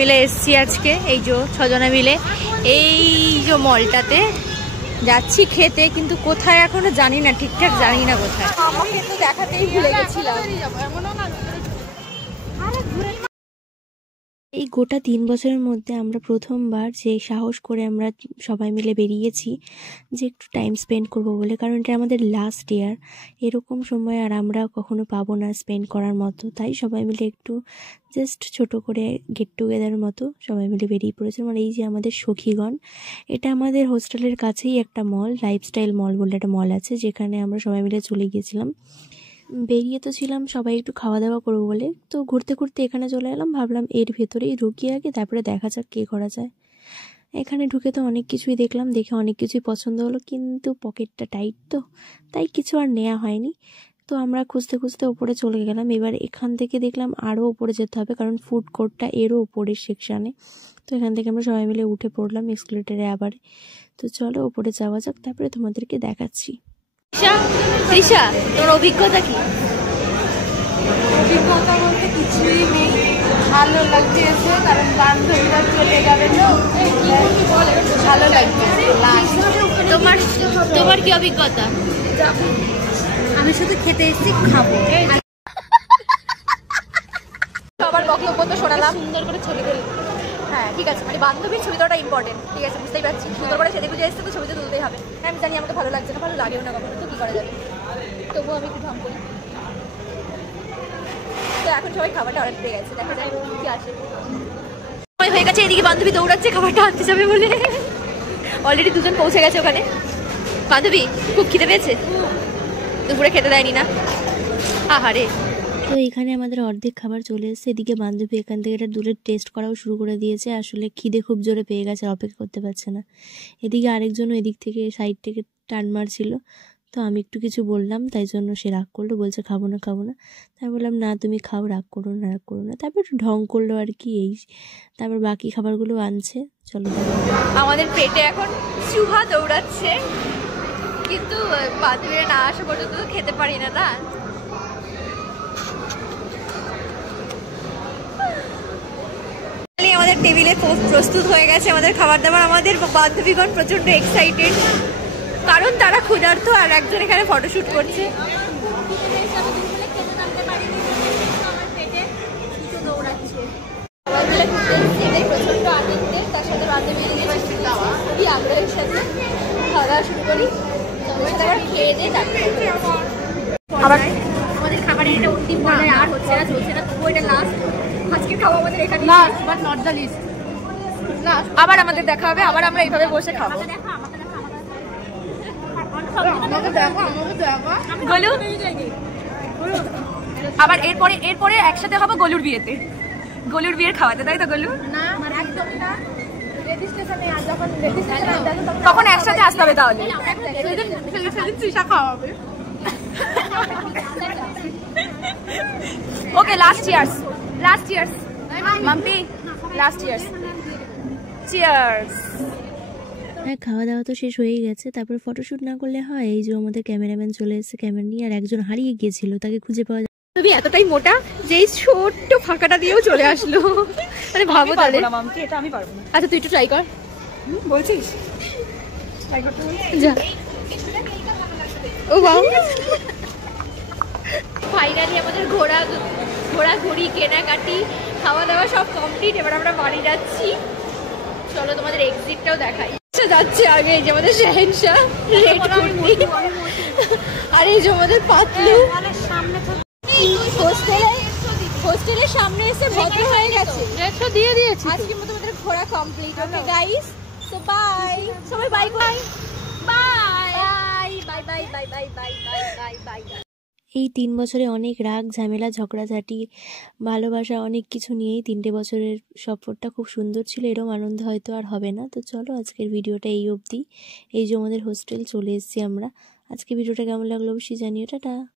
মিলে এসছি আজকে, এই যে 6 জনে মিলে এই যে মলটাতে যাচ্ছি খেতে, কিন্তু কোথায় এখনো জানি না, ঠিকঠাক জানি না কোথায়। আমাকে তো দেখাতেই ভুলে গেছিলাম। এই গোটা 3 বছরের মধ্যে আমরা প্রথমবার যে সাহস করে আমরা সবাই মিলে বেরিয়েছি যে একটু টাইম স্পেন্ড করবো বলে, কারণ এটা আমাদের লাস্ট ইয়ার। এরকম সময় আর আমরা কখনো পাবো না স্পেন্ড করার মতো, তাই সবাই মিলে একটু জাস্ট ছোট করে গেট টুগেদার মতো সবাই মিলে বেরিয়ে পড়েছিলাম। আর এই যে আমাদের সখীগণ, এটা আমাদের হোস্টেলের কাছেই একটা মল, লাইফস্টাইল মল বলে একটা মল আছে, যেখানে আমরা সবাই মিলে চলে গিয়েছিলাম। বেরিয়ে তো ছিলাম সবাই একটু খাওয়া দাওয়া করবো বলে, তো ঘুরতে ঘুরতে এখানে চলে এলাম। ভাবলাম এর ভেতরেই ঢুকি আগে, তারপরে দেখা যাক কে করা যায়। এখানে ঢুকে তো অনেক কিছুই দেখলাম, দেখে অনেক কিছুই পছন্দ হলো, কিন্তু পকেটটা টাইট তো, তাই কিছু আর নেওয়া হয়নি। তো আমরা খুঁজতে খুঁজতে ওপরে চলে গেলাম। এবার এখান থেকে দেখলাম আরও ওপরে যেতে হবে, কারণ ফুড কোর্টটা এরও ওপরের সেকশানে। তো এখান থেকে আমরা সবাই মিলে উঠে পড়লাম এসকেলেটারে আবার। তো চলো ওপরে যাওয়া যাক, তারপরে তোমাদেরকে দেখাচ্ছি। তৃষা, তোর অভিজ্ঞতা কি? অভিজ্ঞতা বলতে কিছুই নেই, ভালো লাগতেছে কারণ বান্ধবীরা চলে যাবে তো, ভালো লাগতেছে। তোমার কি অভিজ্ঞতা? আমি শুধু খেতে এসেছি, খাবো। সবার বক্তব্য তো শোনালাম, সুন্দর করে ছবি তুলি। হ্যাঁ ঠিক আছে, মানে বান্ধবীর ছবি তোলাটা ইম্পর্টেন্ট, ঠিক আছে বুঝতেই পারছি। সুন্দর করে সেজে গুজে এসছে তো ছবি তো তুলতেই হবে। আমি জানি আমাকে ভালো লাগছে না, ভালো লাগেও না কখনো, তো কী করা যাবে, তবুও আমি একটু ঢং করি। তো এখন সবাই খাবারটা অর্ডার দিয়ে গেছে, দেখা যায় কি আসে। সময় হয়ে গেছে, এদিকে বান্ধবী দৌড়াচ্ছে খাবারটা আনতে যাবে বলে। অলরেডি দুজন পৌঁছে গেছে ওখানে। বান্ধবী খুব খিদে পেয়েছে, দুপুরে খেতে দেয়নি না, আহারে। তো এখানে আমাদের অর্ধেক খাবার চলে এসেছে। এদিকে বান্ধবী এখান থেকে এটা দূরে টেস্ট করাও শুরু করে দিয়েছে, আসলে খিদে খুব জোরে পেয়ে গেছে, অপেক্ষা করতে পারছে না। এদিকে আরেকজনও এদিক থেকে সাইড থেকে টান মারছিল, তো আমি একটু কিছু বললাম, তাই জন্য সে রাগ করলো, বলছে খাবো না খাবো না। তাই বললাম না তুমি খাও, রাগ করো না রাগ করো না। তারপর একটু ঢং করলো আর কি, এই। তারপর বাকি খাবারগুলো আনছে, চলো। আমাদের পেটে এখন চুহা দৌড়াচ্ছে, কিন্তু বান্ধবীরা না আসা পর্যন্ত তো খেতে পারি না, না। আমাদের টেবিলে প্রস্তুত হয়ে গেছে আমাদের খাবার দাবার। আমাদের বান্ধবীগণ প্রচন্ড এক্সাইটেড, কারণ তারা ক্ষুধার্ত, আর একজন এখানে ফটোশুট করছে। প্রচন্ড আনন্দের, তার সাথে বান্ধবী খুবই আগ্রহের সাথে খাওয়া দাওয়া শুরু করি। খেয়ে দিয়ে আবার আমাদের খাবারের এটা অন্তিম পর্যায়ে, আর হচ্ছে না, চলছে না, তবুও এটা লাস্ট। আজকে খাবো আমাদের এখানে last, but not the least. আবার আমাদের দেখা হবে, আবার আমরা এইভাবে বসে খাবো। গলু আবার এরপরে একসাথে হবো গলুর বিয়েতে, গলুর বিয়ের খাওয়াতে, তাই তো গলু? না একদম না, তখন একসাথে আসতে হবে, তাহলে তৃষা খাওয়াবে। Okay, last years, last years Mampi, last years, cheers. হ্যাঁ, খাওয়া দাওয়া তো শেষ হয়েই গেছে, তারপর ফটোশুট না করলে হয়। এই যে আমাদের ক্যামেরাম্যান চলে এসেছে ক্যামেরা নিয়ে, আর একজন হারিয়ে গিয়েছিল, তাকে খুঁজে পাওয়া যায়। তুমি এতটাই মোটা যে এই ছোট্ট ফাঁকাটা দিয়েও চলে আসলো, মানে ভাবো তাহলে। এটা আমি পারবো না। আচ্ছা তুই একটু ট্রাই কর, বলছিস ট্রাই করতে যা। ও বাবা, ফাইনালি আমাদের ঘোরাঘুরি, কেনাকাটি, খাওয়া দাওয়া সব কমপ্লিট। এবার আমরা বাড়ি যাচ্ছি, চলো তোমাদের এক্সিটটাও দেখাই। যাচ্ছে আগে এই যে আমাদের শাহেনশা রেড কুর্তি, আর এই যে আমাদের পাতলু হোস্টেলের সামনে এসে ভদ্র হয়ে গেছে, দিয়ে দিয়েছি। আজকের মতো আমাদের ঘোরা complete. Okay guys, so bye, সবাই bye bye bye bye bye bye bye bye bye bye bye. এই 3 বছরে অনেক রাগ ঝামেলা ঝগড়াঝাটি ভালোবাসা অনেক কিছু নিয়েই 3টে বছরের সফরটা খুব সুন্দর ছিল। এরকম আনন্দ হয়তো আর হবে না। তো চলো আজকের ভিডিওটা এই অবধি। এই যে আমাদের হোস্টেল চলে এসেছি আমরা। আজকে ভিডিওটা কেমন লাগলো অবশ্যই জানিও। টাটা।